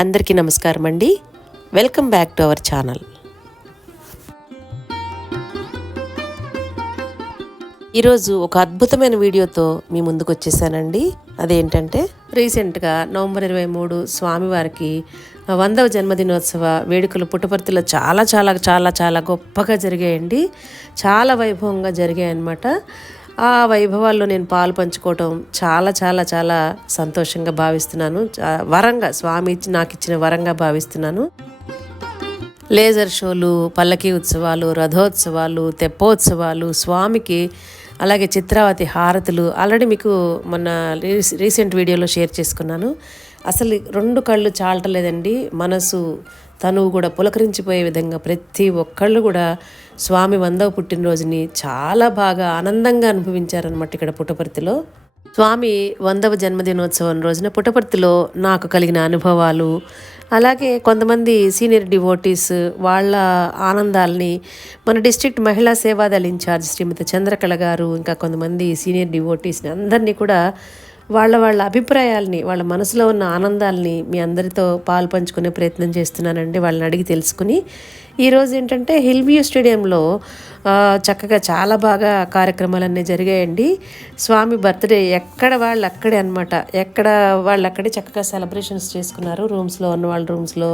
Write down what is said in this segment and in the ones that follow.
అందరికీ నమస్కారం అండి. Welcome back to our channel ఈరోజు ఒక అద్భుతమైన వీడియోతో మీ ముందుకు వచ్చేసానండి. అదేంటంటే రీసెంట్గా నవంబర్ ఇరవై మూడు స్వామివారికి వందవ జన్మదినోత్సవ వేడుకలు పుట్టపర్తిలో చాలా చాలా చాలా చాలా గొప్పగా జరిగాయండి. చాలా వైభవంగా జరిగాయి అన్నమాట ఆ వైభవాల్లో నేను పాలు పంచుకోవటం చాలా చాలా చాలా సంతోషంగా భావిస్తున్నాను. వరంగా స్వామి నాకు ఇచ్చిన వరంగా భావిస్తున్నాను. లేజర్ షోలు పల్లకీ ఉత్సవాలు రథోత్సవాలు తెప్పోత్సవాలు స్వామికి అలాగే చిత్రావతి హారతులు ఆల్రెడీ మీకు మొన్న రీసెంట్ వీడియోలో షేర్ చేసుకున్నాను. అసలు రెండు కళ్ళు చాలటలేదండి మనసు తనువు కూడా పులకరించిపోయే విధంగా ప్రతి ఒక్కళ్ళు కూడా స్వామి వందవ పుట్టినరోజుని చాలా బాగా ఆనందంగా అనుభవించారనమాట ఇక్కడ పుట్టపర్తిలో. స్వామి వందవ జన్మదినోత్సవం రోజున పుట్టపర్తిలో నాకు కలిగిన అనుభవాలు అలాగే కొంతమంది సీనియర్ డివోటీస్ వాళ్ళ ఆనందాల్ని మన డిస్ట్రిక్ట్ మహిళా సేవాదళ ఇన్ఛార్జ్ శ్రీమతి చంద్రకళ గారు ఇంకా కొంతమంది సీనియర్ డివోటీస్ని అందరినీ కూడా వాళ్ళ వాళ్ళ అభిప్రాయాల్ని వాళ్ళ మనసులో ఉన్న ఆనందాల్ని మీ అందరితో పాలు పంచుకునే ప్రయత్నం చేస్తున్నానండి. వాళ్ళని అడిగి తెలుసుకుని. ఈరోజు ఏంటంటే హిల్ వ్యూ స్టేడియంలో చక్కగా చాలా బాగా కార్యక్రమాలన్నీ జరిగాయండి. స్వామి బర్త్డే ఎక్కడ వాళ్ళు అక్కడే అనమాట ఎక్కడ వాళ్ళు అక్కడే చక్కగా సెలబ్రేషన్స్ చేసుకున్నారు. రూమ్స్లో ఉన్న వాళ్ళ రూమ్స్లో.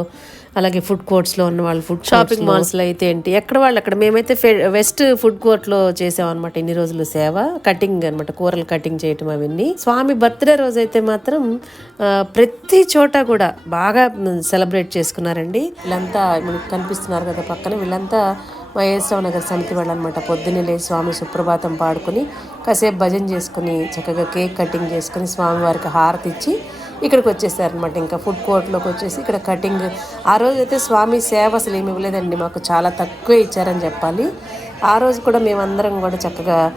అలాగే ఫుడ్ కోర్ట్స్లో ఉన్న వాళ్ళు ఫుడ్ షాపింగ్ మాల్స్లో అయితే ఏంటి? ఎక్కడ వాళ్ళు అక్కడ? మేమైతే ఫె- వెస్ట్ ఫుడ్ కోర్ట్లో చేసామన్నమాట ఇన్ని రోజులు సేవ. కటింగ్ అనమాట కూరలు కటింగ్ చేయటం అవన్నీ. స్వామి బర్త్డే రోజు అయితే మాత్రం ప్రతి చోట కూడా బాగా సెలబ్రేట్ చేసుకున్నారండి. వీళ్ళంతా మనకు కనిపిస్తున్నారు కదా పక్కన వీళ్ళంతా వైఎస్ఆర్ నగర్ సమితి వాళ్ళు అనమాట పొద్దున్నే లేచి స్వామి సుప్రభాతం పాడుకొని కాసేపు భజన చేసుకుని చక్కగా కేక్ కటింగ్ చేసుకుని స్వామివారికి హారతి ఇచ్చి ఇక్కడికి వచ్చేసారనమాట ఇంకా ఫుడ్ కోర్ట్లోకి వచ్చేసి ఇక్కడ కటింగ్ ఆ రోజు అయితే స్వామి సేవ అసలు ఏమి ఇవ్వలేదండి మాకు చాలా తక్కువే ఇచ్చారని చెప్పాలి. ఆ రోజు కూడా మేమందరం కూడా చక్కగా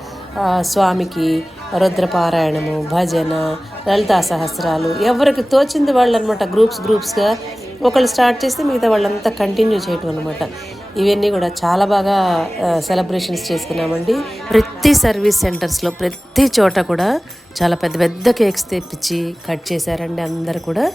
స్వామికి రుద్రపారాయణము భజన లలితా సహస్రాలు ఎవరికి తోచింది వాళ్ళు అనమాట గ్రూప్స్ గ్రూప్స్గా ఒకళ్ళు స్టార్ట్ చేస్తే మిగతా వాళ్ళంతా కంటిన్యూ చేయటం అనమాట ఇవన్నీ కూడా చాలా బాగా సెలబ్రేషన్స్ చేసుకున్నామండి. ప్రతి సర్వీస్ సెంటర్స్లో ప్రతి చోట కూడా చాలా పెద్ద పెద్ద కేక్స్ తెప్పించి కట్ చేశారండి అందరు కూడా.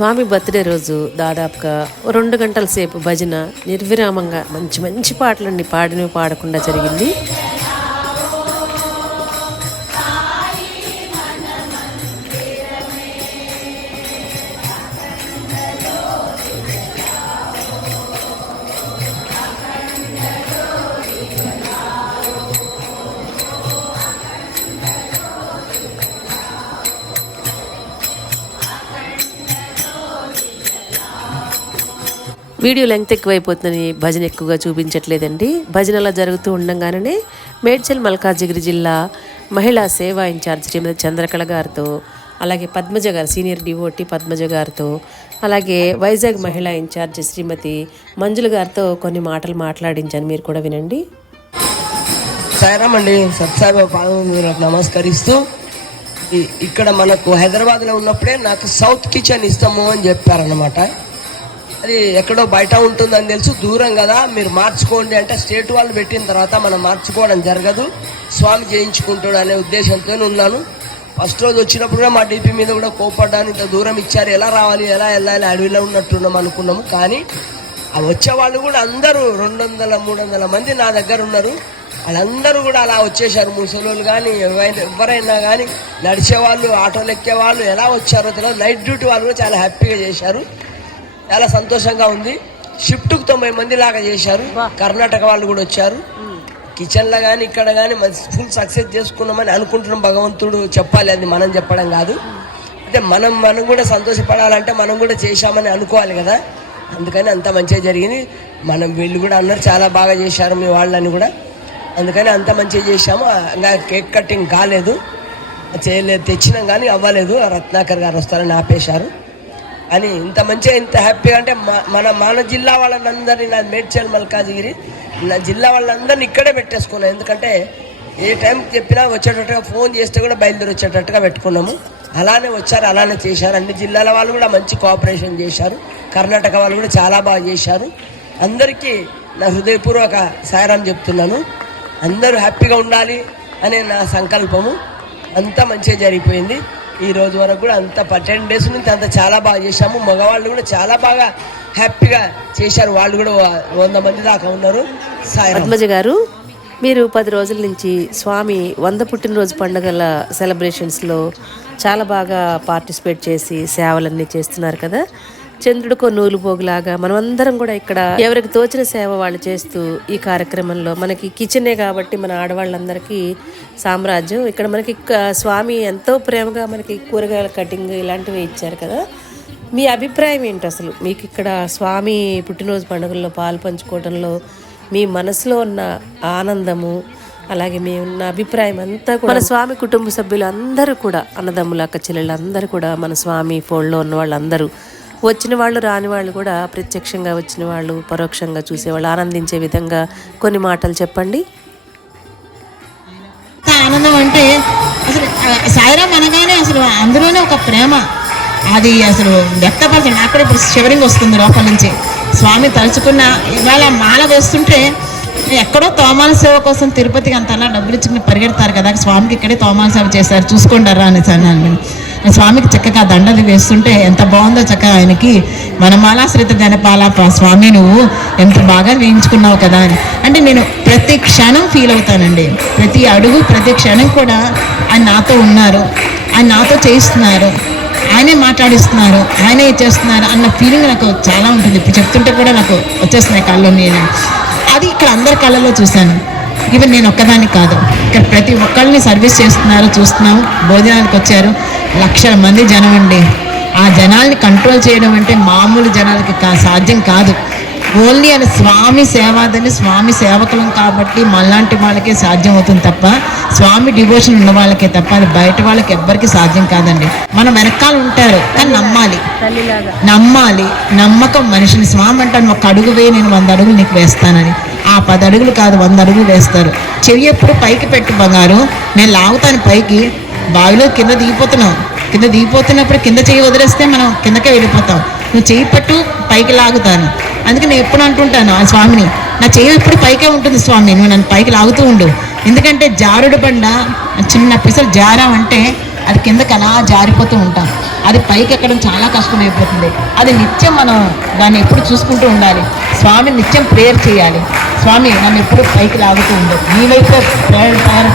స్వామి బర్త్డే రోజు దాదాపుగా రెండు గంటల సేపు భజన నిర్విరామంగా మంచి మంచి పాటలన్నీ పాడినవి పాడకుండా జరిగింది. వీడియో లెంగ్త్ ఎక్కువైపోతుందని భజన ఎక్కువగా చూపించట్లేదండి. భజన అలా జరుగుతూ ఉండగానే మేడ్చల్ మల్కాజిగిరి జిల్లా మహిళా సేవా ఇన్ఛార్జ్ శ్రీమతి చంద్రకళ గారితో అలాగే పద్మజ గారు సీనియర్ డివోటీ పద్మజ గారితో అలాగే వైజాగ్ మహిళా ఇన్ఛార్జ్ శ్రీమతి మంజుల గారితో కొన్ని మాటలు మాట్లాడించాను. మీరు కూడా వినండి. సాయిరామ్ సత్సాయి పాదములకు నమస్కరిస్తూ ఇక్కడ మనకు హైదరాబాద్లో ఉన్నప్పుడే నాకు సౌత్ కిచెన్ ఇస్తాము అని చెప్పారనమాట అది ఎక్కడో బయట ఉంటుందని తెలుసు. దూరం కదా. మీరు మార్చుకోండి అంటే స్టేట్ వాళ్ళు పెట్టిన తర్వాత మనం మార్చుకోవడం జరగదు. స్వామి చేయించుకుంటాడు అనే ఉద్దేశంతో ఉన్నాను. ఫస్ట్ రోజు వచ్చినప్పుడు కూడా మా డీపీ మీద కూడా కోపడ్డాను. ఇంత దూరం ఇచ్చారు. ఎలా రావాలి? ఎలా వెళ్ళాలి? అడవిలో ఉన్నట్టున్నాం అనుకున్నాము. కానీ ఆ వచ్చే వాళ్ళు కూడా అందరూ రెండు వందల మూడు వందల మంది నా దగ్గర ఉన్నారు. వాళ్ళందరూ కూడా అలా వచ్చేసారు ముసలోళ్ళు కానీ ఎవరైనా ఎవరైనా కానీ నడిచేవాళ్ళు ఆటోలు ఎక్కేవాళ్ళు ఎలా వచ్చారో తెలియదు. నైట్ డ్యూటీ వాళ్ళు కూడా చాలా హ్యాపీగా చేశారు. చాలా సంతోషంగా ఉంది. షిఫ్ట్కు తొంభై మంది లాగా చేశారు. కర్ణాటక వాళ్ళు కూడా వచ్చారు. కిచెన్లో కానీ ఇక్కడ కానీ ఫుల్ సక్సెస్ చేసుకున్నామని అనుకుంటున్నాం భగవంతుడు చెప్పాలి. అది మనం చెప్పడం కాదు. అయితే మనం మనం కూడా సంతోషపడాలంటే మనం కూడా చేశామని అనుకోవాలి కదా. అందుకని అంత మంచిగా జరిగింది. మనం వీళ్ళు కూడా అన్నారు చాలా బాగా చేశారు మీ వాళ్ళని కూడా. అందుకని అంత మంచిగా చేశాము. ఇంకా కేక్ కటింగ్ కాలేదు. చేయలేదు తెచ్చినాం కానీ అవ్వలేదు. రత్నాకర్ గారు వస్తారని ఆపేశారు. అని ఇంత మంచిగా ఇంత హ్యాపీగా అంటే మన మన జిల్లా వాళ్ళందరినీ నా మేడ్చల్ మల్కాజిగిరి నా జిల్లా వాళ్ళందరినీ ఇక్కడే పెట్టేసుకున్నాను ఎందుకంటే ఏ టైం చెప్పినా వచ్చేటట్టుగా ఫోన్ చేస్తే కూడా బయలుదేరి వచ్చేటట్టుగా పెట్టుకున్నాము. అలానే వచ్చారు అలానే చేశారు. అన్ని జిల్లాల వాళ్ళు కూడా మంచి కోఆపరేషన్ చేశారు. కర్ణాటక వాళ్ళు కూడా చాలా బాగా చేశారు. అందరికీ నా హృదయపూర్వక సాయరాం చెప్తున్నాను. అందరూ హ్యాపీగా ఉండాలి అనే నా సంకల్పము. అంతా మంచిగా జరిగిపోయింది. ఈ రోజు వరకు కూడా అంత టెన్ డేస్ నుంచి అంత చాలా బాగా చేశాము. మగవాళ్ళు కూడా చాలా బాగా హ్యాపీగా చేశారు. వాళ్ళు కూడా వంద మంది దాకా ఉన్నారు. సాయి పద్మజ గారు మీరు పది రోజుల నుంచి స్వామి వంద పుట్టినరోజు పండుగల సెలబ్రేషన్స్లో చాలా బాగా పార్టిసిపేట్ చేసి సేవలన్నీ చేస్తున్నారు కదా. చంద్రుడికో నూలు పోగులాగా మనమందరం కూడా ఇక్కడ ఎవరికి తోచిన సేవ వాళ్ళు చేస్తూ ఈ కార్యక్రమంలో మనకి కిచెనే కాబట్టి మన ఆడవాళ్ళందరికీ సామ్రాజ్యం. ఇక్కడ మనకి స్వామి ఎంతో ప్రేమగా మనకి కూరగాయల కటింగ్ ఇలాంటివి ఇచ్చారు కదా. మీ అభిప్రాయం ఏంటి అసలు? మీకు ఇక్కడ స్వామి పుట్టినరోజు పండుగల్లో పాలు పంచుకోవడంలో మీ మనసులో ఉన్న ఆనందము అలాగే మీ ఉన్న అభిప్రాయం అంతా కూడా మన స్వామి కుటుంబ సభ్యులు అందరూ కూడా అన్నదమ్ముల అక్క చెల్లెళ్ళు అందరూ కూడా మన స్వామి ఫోన్లో ఉన్న వాళ్ళందరూ వచ్చిన వాళ్ళు రాని వాళ్ళు కూడా ప్రత్యక్షంగా వచ్చిన వాళ్ళు పరోక్షంగా చూసేవాళ్ళు ఆనందించే విధంగా కొన్ని మాటలు చెప్పండి. ఆనందం అంటే అసలు సాయిరామ్ అనగానే అసలు అందులోనే ఒక ప్రేమ. అది అసలు వ్యక్తపరచండి నాకు కూడా ఇప్పుడు శివరింగ్ వస్తుంది లోపల నుంచి. స్వామి తలుచుకున్న ఇవాళ మాల వేస్తుంటే ఎక్కడో తోమాల సేవ కోసం తిరుపతికి అంత అలా డబ్బులు ఇచ్చుకుని పరిగెడతారు కదా స్వామికి ఇక్కడే తోమాల సేవ చేశారు చూసుకుంటారా అనేసి అన్నాను నేను. స్వామికి చక్కగా దండలు వేస్తుంటే ఎంత బాగుందో చక్కగా ఆయనకి. మనమాలాశ్రిత జనపాల స్వామి నువ్వు ఎంత బాగా వేయించుకున్నావు కదా అని. అంటే నేను ప్రతి క్షణం ఫీల్ అవుతానండి. ప్రతి అడుగు ప్రతి క్షణం కూడా ఆయన నాతో ఉన్నారు. ఆయన నాతో చేయిస్తున్నారు. ఆయనే మాట్లాడిస్తున్నారు. ఆయనే చేస్తున్నారు అన్న ఫీలింగ్ నాకు చాలా ఉంటుంది. ఇప్పుడు చెప్తుంటే కూడా నాకు వచ్చేస్తున్నాయి కళ్ళు నేను అది ఇక్కడ అందరి కళ్ళలో చూశాను. ఈవెన్ నేను ఒక్కదాన్ని కాదు. ఇక్కడ ప్రతి ఒక్కళ్ళని సర్వీస్ చేస్తున్నారు చూస్తున్నాము. భోజనానికి వచ్చారు. లక్షల మంది జనం అండి. ఆ జనాల్ని కంట్రోల్ చేయడం అంటే మామూలు జనాలకి కా సాధ్యం కాదు. ఓన్లీ అని స్వామి సేవాదని స్వామి సేవకులం కాబట్టి మనలాంటి వాళ్ళకే సాధ్యం అవుతుంది తప్ప స్వామి డివోషన్ ఉన్న వాళ్ళకే తప్ప అది బయట వాళ్ళకి ఎవ్వరికి సాధ్యం కాదండి. మనం వెనకాల ఉంటారు కానీ నమ్మాలి. నమ్మాలి. నమ్మకం మనిషిని. స్వామి అంటాను ఒక అడుగు వేయి నేను వంద అడుగులు నీకు వేస్తానని. ఆ పది అడుగులు కాదు వంద అడుగులు వేస్తారు. చెవి ఎప్పుడు పైకి పెట్టు బంగారు. నేను లాగుతాను పైకి. బావిలో కింద దిగిపోతున్నావు. కింద దిగిపోతున్నప్పుడు కింద చెయ్యి వదిలేస్తే మనం కిందకే వెళ్ళిపోతాం. నువ్వు చెయ్యి పట్టు పైకి లాగుతాను. అందుకే నేను ఎప్పుడు అంటుంటాను ఆ స్వామిని నా చెయ్యి ఎప్పుడు పైకే ఉంటుంది స్వామి నువ్వు నన్ను పైకి లాగుతూ ఉండు. ఎందుకంటే జారుడు బండ చిన్న పిసలు జారామంటే అది కిందకి అలా జారిపోతూ ఉంటాం. అది పైకి ఎక్కడం చాలా కష్టం అయిపోతుంది. అది నిత్యం మనం దాన్ని ఎప్పుడు చూసుకుంటూ ఉండాలి. స్వామి నిత్యం ప్రేయర్ చేయాలి. స్వామి నన్ను ఎప్పుడు పైకి లాగుతూ ఉండు. నీ వైపు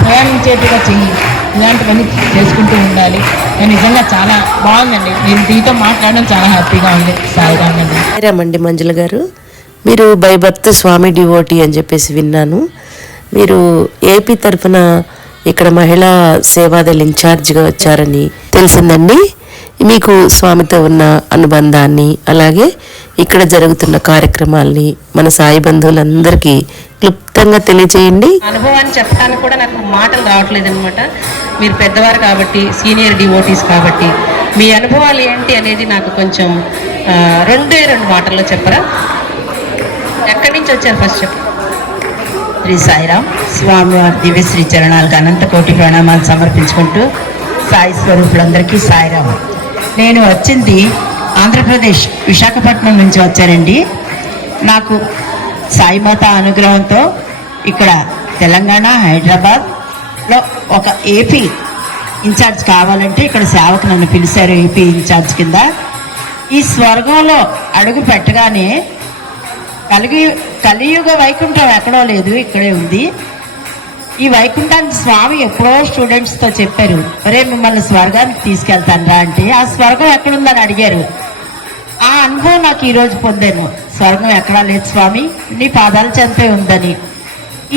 ప్రయాణించేట్టుగా చెయ్యి. ఇలాంటివన్నీ చేసుకుంటూ ఉండాలి. నేను నిజంగా చాలా బాగుందండి. నేను దీంతో మాట్లాడడం చాలా హ్యాపీగా ఉంది. సాయిరామండి రామండి మంజుల గారు. మీరు బై బర్త్ స్వామి డివోటీ అని చెప్పేసి విన్నాను. మీరు ఏపీ తరఫున ఇక్కడ మహిళా సేవాదల్ ఇన్ఛార్జ్గా వచ్చారని తెలిసిందండి. మీకు స్వామితో ఉన్న అనుబంధాన్ని అలాగే ఇక్కడ జరుగుతున్న కార్యక్రమాల్ని మన సాయి బంధువులందరికీ క్లుప్తంగా తెలియజేయండి. అనుభవాన్ని చెప్పడానికి కూడా నాకు మాటలు రావట్లేదు అనమాట మీరు పెద్దవారు కాబట్టి సీనియర్ డివోటీస్ కాబట్టి. మీ అనుభవాలు ఏంటి అనేది నాకు కొంచెం రెండే రెండు మాటల్లో చెప్పరా? ఎక్కడి నుంచి వచ్చారు ఫస్ట్ చెప్పు. శ్రీ సాయిరామ్ స్వామివారి దివ్య శ్రీ చరణాలకు అనంత కోటి ప్రణామాలు సమర్పించుకుంటూ సాయి స్వరూపులందరికీ సాయిరామ్. నేను వచ్చింది ఆంధ్రప్రదేశ్ విశాఖపట్నం నుంచి వచ్చానండి. నాకు సాయిమాత అనుగ్రహంతో ఇక్కడ తెలంగాణ హైదరాబాద్లో ఒక ఏపీ ఇన్ఛార్జ్ కావాలంటే ఇక్కడ సేవకు నన్ను పిలిచారు ఏపీ ఇన్ఛార్జ్ కింద. ఈ స్వర్గంలో అడుగు పెట్టగానే కలిగి కలియుగ వైకుంఠం ఎక్కడో లేదు ఇక్కడే ఉంది. ఈ వైకుంఠానికి స్వామి ఎప్పుడో స్టూడెంట్స్తో చెప్పారు ఒరే మిమ్మల్ని స్వర్గానికి తీసుకెళ్తాను రా అంటే ఆ స్వర్గం ఎక్కడుందని అడిగారు. ఆ అనుభవం నాకు ఈరోజు పొందాను. స్వర్గం ఎక్కడా లేదు స్వామి నీ పాదాలు చెంతే ఉందని.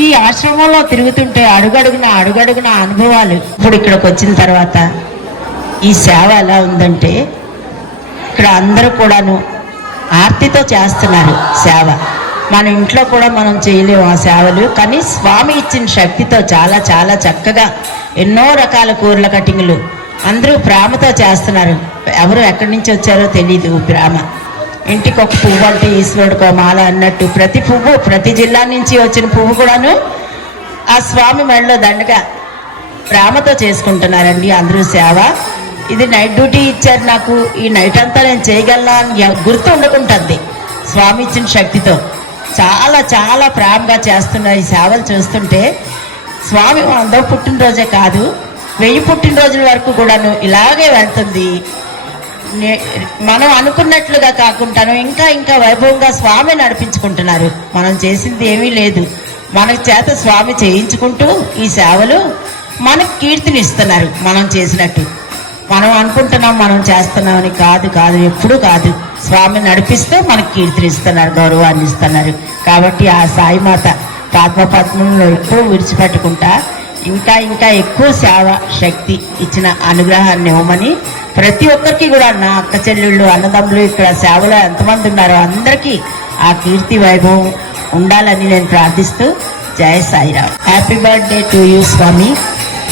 ఈ ఆశ్రమంలో తిరుగుతుంటే అడుగడుగున అడుగడుగున అనుభవాలు. ఇప్పుడు ఇక్కడికి వచ్చిన తర్వాత ఈ సేవ ఎలా ఉందంటే ఇక్కడ అందరూ కూడాను ఆర్తితో చేస్తున్నారు సేవ. మన ఇంట్లో కూడా మనం చేయలేము ఆ సేవలు. కానీ స్వామి ఇచ్చిన శక్తితో చాలా చాలా చక్కగా ఎన్నో రకాల కూరల కటింగ్లు అందరూ ప్రేమతో చేస్తున్నారు. ఎవరు ఎక్కడి నుంచి వచ్చారో తెలియదు ప్రేమ. ఇంటికి ఒక పువ్వు అంటే ఈశ్వరుడికి ఒక మాల అన్నట్టు ప్రతి పువ్వు ప్రతి జిల్లా నుంచి వచ్చిన పువ్వు కూడాను ఆ స్వామి మెడలో దండగా ప్రేమతో చేసుకుంటున్నారండి అందరూ సేవ. ఇది నైట్ డ్యూటీ ఇచ్చారు నాకు. ఈ నైట్ అంతా నేను చేయగలనా అని గుర్తు ఉండకుంటుంది. స్వామి ఇచ్చిన శక్తితో. చాలా చాలా ప్రేమగా చేస్తున్నారు ఈ సేవలు చూస్తుంటే స్వామి వందో పుట్టినరోజే కాదు వెయ్యి పుట్టినరోజుల వరకు కూడాను ఇలాగే వెళ్తుంది. మనం అనుకున్నట్లుగా కాకుండాను ఇంకా ఇంకా వైభవంగా స్వామి నడిపించుకుంటున్నారు. మనం చేసింది ఏమీ లేదు. మన చేత స్వామి చేయించుకుంటూ ఈ సేవలు మనకు కీర్తిని ఇస్తున్నారు మనం చేసినట్టు. మనం అనుకుంటున్నాం మనం చేస్తున్నామని కాదు కాదు ఎప్పుడూ కాదు. స్వామి నడిపిస్తూ మనకు కీర్తిని ఇస్తున్నారు గౌరవాన్ని ఇస్తున్నారు. కాబట్టి ఆ సాయిమాత పాత్మపద్మంలో ఎప్పుడూ విడిచిపెట్టకుండా ఇంకా ఇంకా ఎక్కువ సేవ శక్తి ఇచ్చిన అనుగ్రహాన్ని ఇవ్వమని ప్రతి ఒక్కరికి కూడా నా అక్క చెల్లెళ్ళు అన్నదమ్ములు ఇక్కడ సేవలో ఎంతమంది ఉన్నారో అందరికీ ఆ కీర్తి వైభవం ఉండాలని నేను ప్రార్థిస్తూ Jaya Sairam. Happy birthday to you Swami.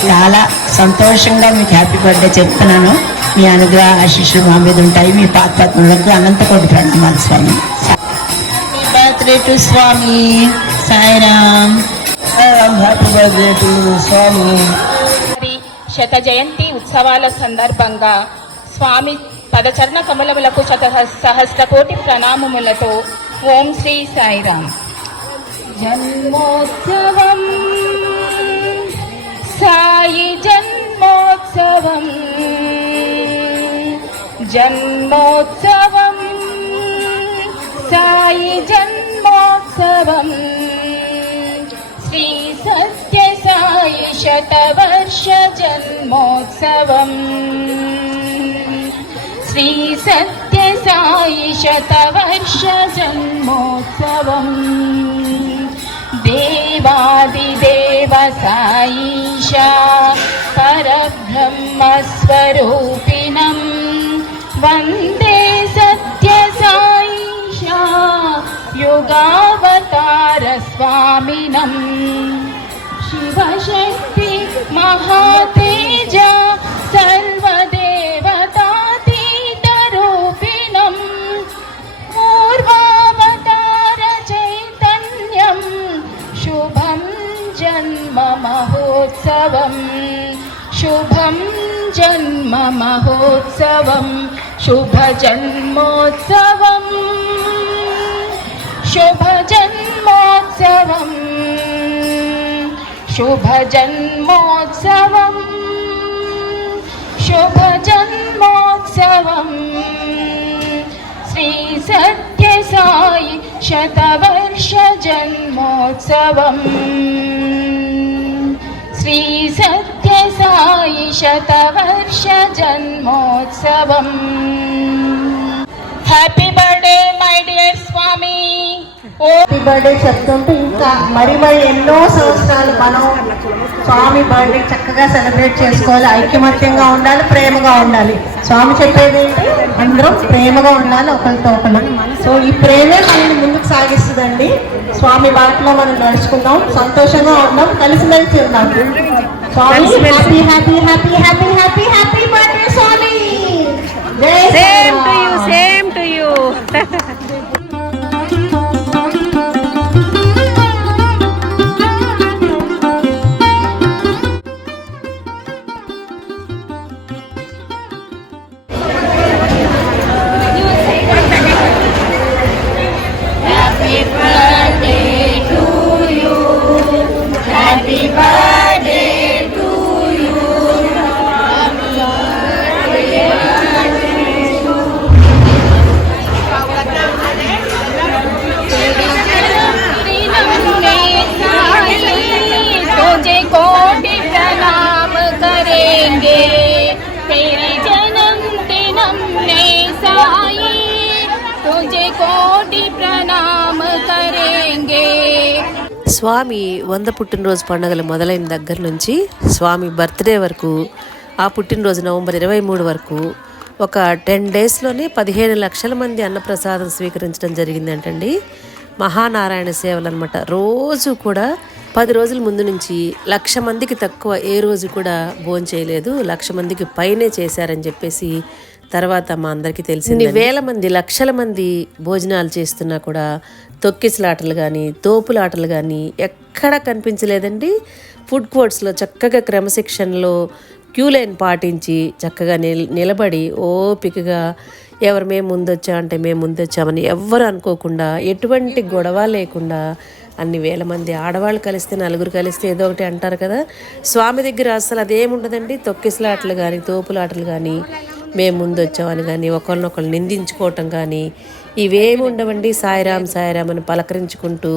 చాలా సంతోషంగా మీకు హ్యాపీ బర్త్డే చెప్తున్నాను. మీ అనుగ్రహ ఆశీస్సులు మా మీద ఉంటాయి. మీ పాత్పత్ములకు అనంతకోటి ప్రణామాలు స్వామి. Birthday to Swami Sairam. Happy birthday to Swami శత జయంతి ఉత్సవాల సందర్భంగా స్వామి పదచరణ కమలములకు శత సహస్ర కోటి ప్రణామములతో ఓం శ్రీ సాయిరామ్. జన్మోత్సవం సాయి జన్మోత్సవం జన్మోత్సవం సాయి జన్మోత్సవం శ్రీ సత్య సాయి శతవర్ష జన్మోత్సవం శ్రీ సత్య సాయి ेवसाईा परब्रह्मस्वरूपिणम् वन्दे सत्यसाईशा युगावतारस्वामिनम्। शिवशक्ति महातेजा सर्व शुभं जन्म महोत्सवं शुभजन्मोत्सवम् शुभजन्मोत्सवं शुभजन्मोत्सवम् शुभजन्मोत्सवम् श्रीसत्यसायि शतवर्षजन्मोत्सवम् श्रीसत्य సాయి శతవర్ష జన్మోత్సవం. జన్మోత్సవం happy birthday my dear Swami happy birthday చెప్తుంటే ఇంకా మరి మరి ఎన్నో సంవత్సరాలు మనం స్వామి బర్త్డే చక్కగా సెలబ్రేట్ చేసుకోవాలి. ఐకమత్యంగా ఉండాలి ప్రేమగా ఉండాలి. స్వామి చెప్పేది ఏంటి? అందరం ప్రేమగా ఉండాలి ఒకరితో ఒకరు. సో ఈ ప్రేమే మనల్ని ముందుకు సాగిస్తుందండి. స్వామి బాటలో మనం నడుచుకుందాం. సంతోషంగా ఉందాం కలిసిమెలిసి ఉందాం Swami happy happy happy happy happy happy birthday Swami. Same to you. Same to you Swami వంద పుట్టినరోజు పండుగలు మొదలైన దగ్గర నుంచి స్వామి బర్త్డే వరకు ఆ పుట్టినరోజు నవంబర్ ఇరవై మూడు వరకు ఒక టెన్ డేస్లోనే పదిహేను లక్షల మంది అన్నప్రసాదం స్వీకరించడం జరిగిందంటండి మహానారాయణ సేవలు అనమాట రోజు కూడా పది రోజుల ముందు నుంచి లక్ష మందికి తక్కువ ఏ రోజు కూడా భోజనం చేయలేదు. లక్ష మందికి పైనే చేశారని చెప్పేసి తర్వాత మా అందరికీ తెలిసింది వేల మంది లక్షల మంది భోజనాలు చేస్తున్నా కూడా తొక్కిసలాటలు కానీ తోపులాటలు కానీ ఎక్కడా కనిపించలేదండి. ఫుడ్ కోర్ట్స్లో చక్కగా క్రమశిక్షణలో క్యూ లైన్ పాటించి చక్కగా నిల్ నిలబడి ఓపికగా ఎవరు మేము ముందొచ్చా అంటే మేము ముందొచ్చామని ఎవ్వరు అనుకోకుండా ఎటువంటి గొడవ లేకుండా అన్ని వేల మంది ఆడవాళ్ళు కలిస్తే నలుగురు కలిస్తే ఏదో ఒకటి అంటారు కదా. స్వామి దగ్గర అసలు అదేముండదండి. తొక్కిసలాటలు కానీ తోపులాటలు కానీ మేము ముందు వచ్చామని కానీ ఒకరినొకరు నిందించుకోవటం కానీ ఇవేమి ఉండవండి? సాయిరామ్ సాయిరామ్ అని పలకరించుకుంటూ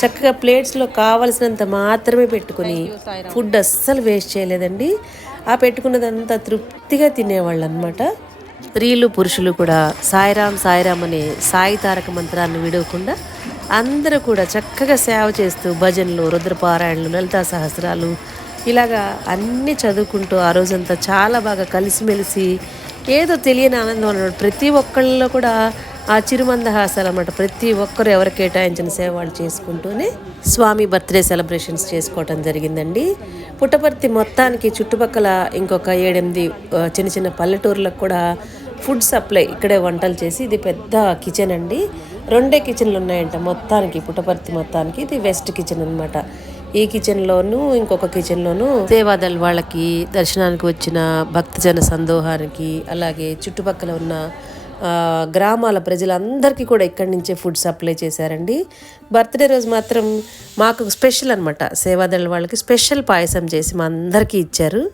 చక్కగా ప్లేట్స్లో కావలసినంత మాత్రమే పెట్టుకుని ఫుడ్ అస్సలు వేస్ట్ చేయలేదండి. ఆ పెట్టుకున్నదంతా తృప్తిగా తినేవాళ్ళు అనమాట స్త్రీలు పురుషులు కూడా సాయిరామ్ సాయిరామ్ అనే సాయి తారక మంత్రాన్ని విడవకుండా అందరూ కూడా చక్కగా సేవ చేస్తూ భజనలు రుద్రపారాయణలు లలితా సహస్రాలు ఇలాగా అన్నీ చదువుకుంటూ ఆ రోజంతా చాలా బాగా కలిసిమెలిసి ఏదో తెలియని ఆనందం అన్నమాట. ప్రతి ఒక్కళ్ళలో కూడా ఆ చిరుమందహాసాలు అనమాట ప్రతి ఒక్కరు ఎవరు కేటాయించిన సేవ వాళ్ళు చేసుకుంటూనే స్వామి బర్త్డే సెలబ్రేషన్స్ చేసుకోవటం జరిగిందండి. పుట్టపర్తి మొత్తానికి చుట్టుపక్కల ఇంకొక ఏడెనిమిది చిన్న చిన్న పల్లెటూర్లకు కూడా ఫుడ్ సప్లై ఇక్కడే వంటలు చేసి ఇది పెద్ద కిచెన్ అండి. రెండే కిచెన్లు ఉన్నాయంట మొత్తానికి పుట్టపర్తి మొత్తానికి. ఇది వెస్ట్ కిచెన్ అన్నమాట. ఈ కిచెన్లోను ఇంకొక కిచెన్లోను దేవాదల్ వాళ్ళకి దర్శనానికి వచ్చిన భక్తజన సందోహానికి అలాగే చుట్టుపక్కల ఉన్న గ్రామాల ప్రజలందరికీ కూడా ఇక్కడి నుంచే ఫుడ్ సప్లై చేశారండి. బర్త్డే రోజు మాత్రం మాకు స్పెషల్ అనమాట సేవాదళ వాళ్ళకి స్పెషల్ పాయసం చేసి మా అందరికీ ఇచ్చారు.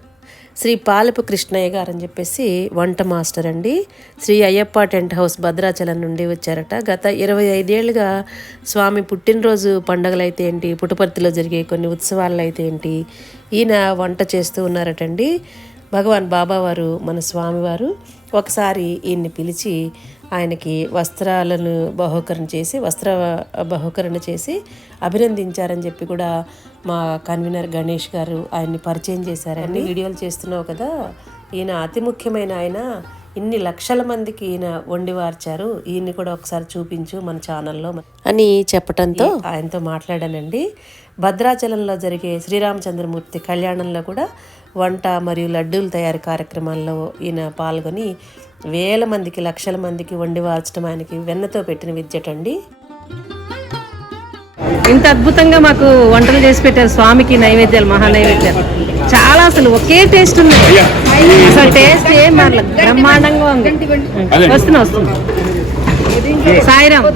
శ్రీ పాలపు కృష్ణయ్య గారు అని చెప్పేసి వంట మాస్టర్ అండి. శ్రీ అయ్యప్ప టెంట్ హౌస్ భద్రాచలం నుండి వచ్చారట. గత ఇరవై ఐదేళ్ళుగా స్వామి పుట్టినరోజు పండగలు అయితే ఏంటి? పుట్టపర్తిలో జరిగే కొన్ని ఉత్సవాలు అయితే ఏంటి? ఈయన వంట చేస్తూ ఉన్నారటండి. భగవాన్ బాబావారు మన స్వామివారు. ఒకసారి ఈయన్ని పిలిచి ఆయనకి వస్త్రాలను బహుకరణ చేసి వస్త్ర బహుకరణ చేసి అభినందించారని చెప్పి కూడా మా కన్వీనర్ గణేష్ గారు ఆయన్ని పరిచయం చేశారని వీడియోలు చేస్తున్నావు కదా ఈయన అతి ముఖ్యమైన ఆయన. ఇన్ని లక్షల మందికి ఈయన వండి వార్చారు. ఈయన్ని కూడా ఒకసారి చూపించు మన ఛానల్లో. అని చెప్పటంతో ఆయనతో మాట్లాడానండి. భద్రాచలంలో జరిగే శ్రీరామచంద్రమూర్తి కళ్యాణంలో కూడా వంట మరియు లడ్డూల తయారీ కార్యక్రమాల్లో ఈయన పాల్గొని వేల మందికి లక్షల మందికి వండి వార్చడం ఆయనకి వెన్నతో పెట్టిన విద్యటండి. ఇంత అద్భుతంగా మాకు వంటలు చేసి పెట్టారు స్వామికి నైవేద్యాలు మహా నైవేద్యాలు చాలా అసలు ఒకే టేస్ట్ ఉంది అసలు టేస్ట్ ఏం మారలేదు. బ్రహ్మాండంగా ఉంది. వస్తున్నా వస్తున్నా. సాయిరామ్.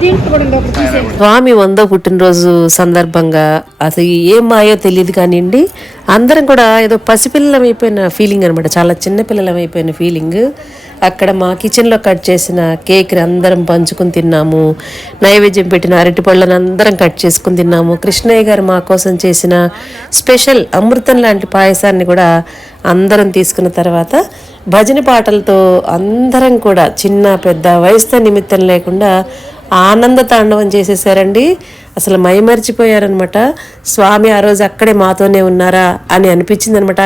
స్వామి వందో పుట్టినరోజు సందర్భంగా అసలు ఏం మాయో తెలియదు కానివ్వండి అందరం కూడా ఏదో పసిపిల్లలం అయిపోయిన ఫీలింగ్ అనమాట చాలా చిన్న పిల్లలం అయిపోయిన ఫీలింగ్ అక్కడ మా కిచెన్లో కట్ చేసిన కేక్ని అందరం పంచుకుని తిన్నాము. నైవేద్యం పెట్టిన అరటి పళ్ళని అందరం కట్ చేసుకుని తిన్నాము. కృష్ణయ్య గారు మా కోసం చేసిన స్పెషల్ అమృతం లాంటి పాయసాన్ని కూడా అందరం తీసుకున్న తర్వాత భజన పాటలతో అందరం కూడా చిన్న పెద్ద వయసుతో నిమిత్తం లేకుండా ఆనంద తాండవం చేసేసారండి. అసలు మైమరిచిపోయారనమాట. స్వామి ఆ రోజు అక్కడే మాతోనే ఉన్నారా? అని అనిపించింది అనమాట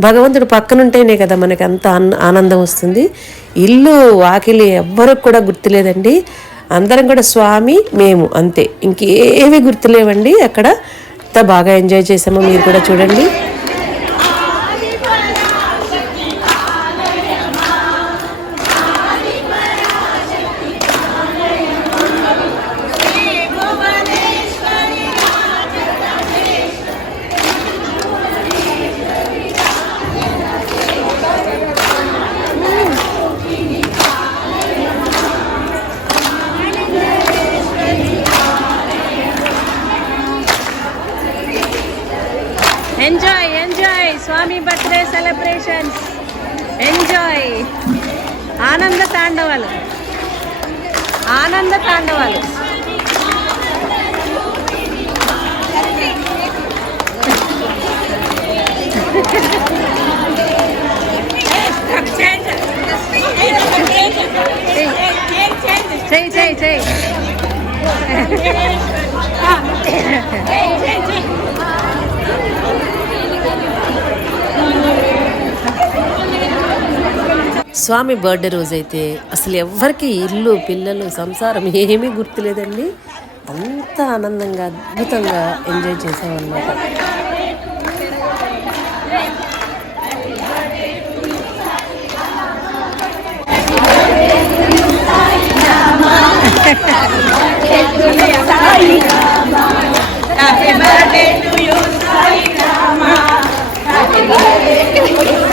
భగవంతుడు పక్కనుంటేనే కదా మనకి అంత ఆనందం వస్తుంది. ఇల్లు వాకిలి ఎవ్వరికి కూడా గుర్తులేదండి. అందరం కూడా స్వామి మేము అంతే. ఇంకేవి గుర్తులేవండి. అక్కడ ఎంత బాగా ఎంజాయ్ చేసామో మీరు కూడా చూడండి. చెయ్యి చెయ్యి చెయ్యి స్వామి బర్త్డే రోజైతే అసలు ఎవరికి ఇల్లు పిల్లలు సంసారం ఏమీ గుర్తులేదండి. అంత ఆనందంగా అద్భుతంగా ఎంజాయ్ చేసామన్నమాట. Happy birthday to you, Sai Rama. Happy birthday to you.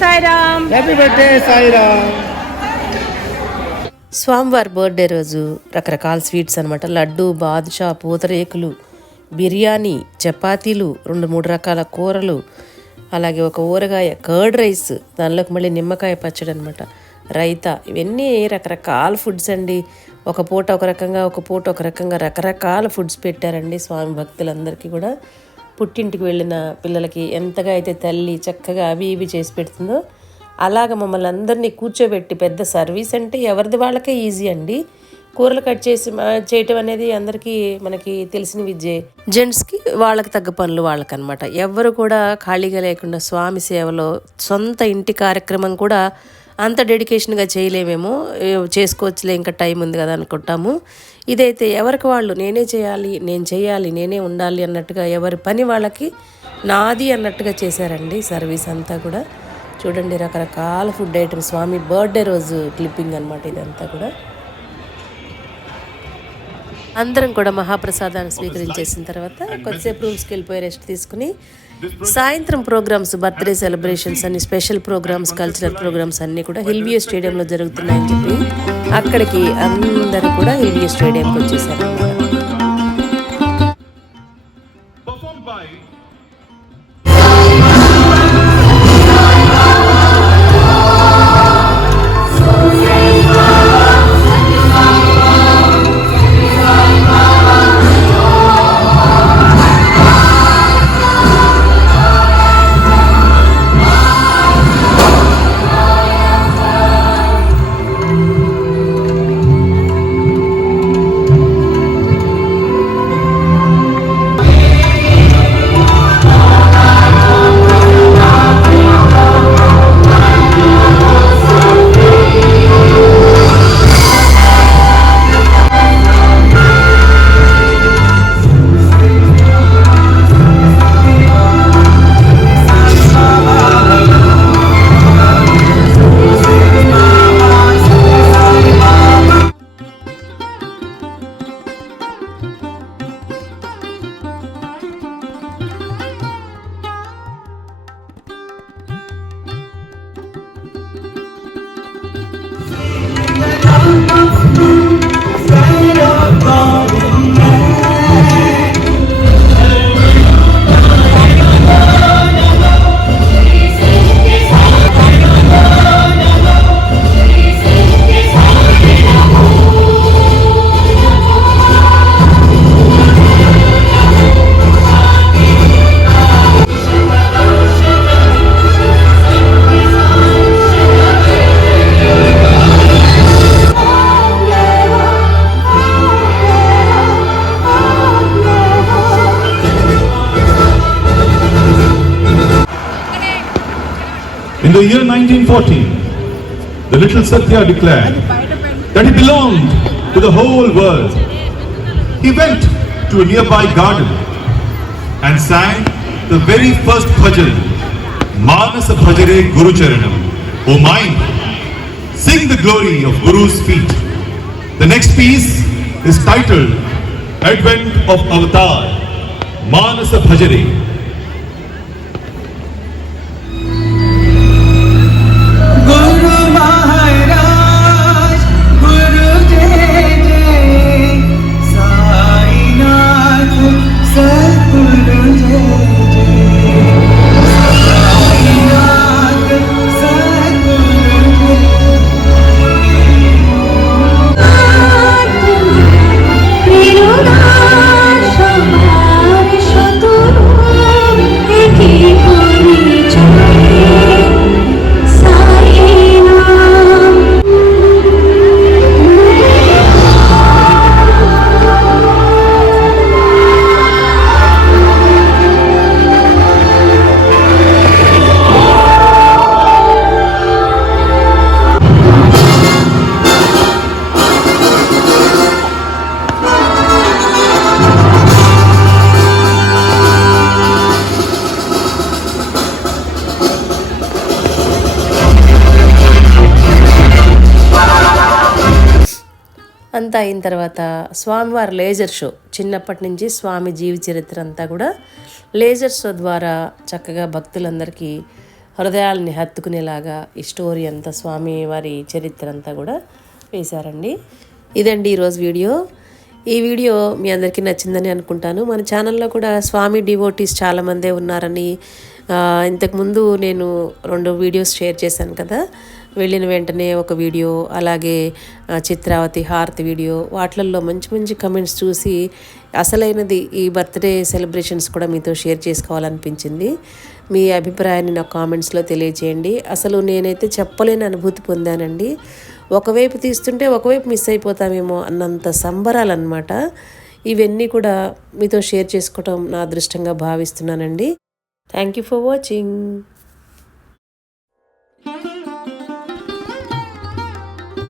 Happy birthday Sairam. స్వామివారి బర్త్డే రోజు రకరకాల స్వీట్స్ అనమాట లడ్డు బాదుషా పూతరేకులు బిర్యానీ చపాతీలు రెండు మూడు రకాల కూరలు అలాగే ఒక ఊరగాయ కర్డ్ రైస్ దానిలోకి మళ్ళీ నిమ్మకాయ పచ్చడి అనమాట రైతా ఇవన్నీ రకరకాల ఫుడ్స్ అండి. ఒక పూట ఒక రకంగా ఒక పూట ఒక రకంగా రకరకాల ఫుడ్స్ పెట్టారండి స్వామి భక్తులందరికీ కూడా. పుట్టింటికి వెళ్ళిన పిల్లలకి ఎంతగా అయితే తల్లి చక్కగా అవి ఇవి చేసి పెడుతుందో అలాగ మమ్మల్ని అందరినీ కూర్చోబెట్టి పెద్ద సర్వీస్ అంటే ఎవరిది వాళ్ళకే ఈజీ అండి. కూరలు కట్ చేసి చేయటం అనేది అందరికీ మనకి తెలిసిన విద్యే. జెంట్స్కి వాళ్ళకి తగ్గ పనులు వాళ్ళకనమాట ఎవ్వరు కూడా ఖాళీగా లేకుండా స్వామి సేవలో సొంత ఇంటి కార్యక్రమం కూడా అంత డెడికేషన్గా చేయలేమేమో. చేసుకోవచ్చులే ఇంకా టైం ఉంది కదా అనుకుంటాము. ఇదైతే ఎవరికి వాళ్ళు నేనే చేయాలి నేను చేయాలి నేనే ఉండాలి అన్నట్టుగా ఎవరి పని వాళ్ళకి నాది అన్నట్టుగా చేశారండి సర్వీస్ అంతా కూడా. చూడండి రకరకాల ఫుడ్ ఐటమ్స్. స్వామి బర్త్డే రోజు క్లిప్పింగ్ అనమాట ఇదంతా కూడా. అందరం కూడా మహాప్రసాదాన్ని స్వీకరించేసిన తర్వాత కొద్దిసేపు రూమ్స్కి వెళ్ళిపోయి రెస్ట్ తీసుకుని సాయంత్రం ప్రోగ్రామ్స్ బర్త్డే సెలబ్రేషన్స్ అన్ని స్పెషల్ ప్రోగ్రామ్స్ కల్చరల్ ప్రోగ్రామ్స్ అన్నీ కూడా హిల్వియో స్టేడియంలో జరుగుతున్నాయని చెప్పి అక్కడికి అందరూ కూడా హిల్వియో స్టేడియంకి వచ్చేసారు the year 1914, the little Satya declared that he belonged to the whole world. He went to a nearby garden and sang the very first bhajan Manasa Bhajare Guru Charanam. Oh, o mind, sing the glory of Guru's feet. The next piece is titled Advent of Avatar. Manasa Bhajare. స్వామివారి laser show. చిన్నప్పటి నుంచి స్వామి జీవి చరిత్ర అంతా కూడా laser show ద్వారా చక్కగా భక్తులందరికీ హృదయాల్ని హత్తుకునేలాగా ఈ స్టోరీ అంతా స్వామి వారి చరిత్ర అంతా కూడా వేశారండి. ఇదండి ఈరోజు వీడియో. ఈ వీడియో మీ అందరికీ నచ్చిందని అనుకుంటాను. మన ఛానల్లో కూడా స్వామి డివోటీస్ చాలామందే ఉన్నారని ఇంతకుముందు నేను రెండు వీడియోస్ షేర్ చేశాను కదా. వెళ్ళిన వెంటనే ఒక వీడియో అలాగే చిత్రావతి హారతి వీడియో వాటిల్లో మంచి మంచి కమెంట్స్ చూసి అసలైనది ఈ బర్త్డే సెలబ్రేషన్స్ కూడా మీతో షేర్ చేసుకోవాలనిపించింది. మీ అభిప్రాయాన్ని నా కామెంట్స్లో తెలియజేయండి. అసలు నేనైతే చెప్పలేని అనుభూతి పొందానండి. ఒకవైపు తీస్తుంటే ఒకవైపు మిస్ అయిపోతామేమో అన్నంత సంబరాలన్నమాట. ఇవన్నీ కూడా మీతో షేర్ చేసుకోవటం నా అదృష్టంగా భావిస్తున్నానండి. Thank you for watching.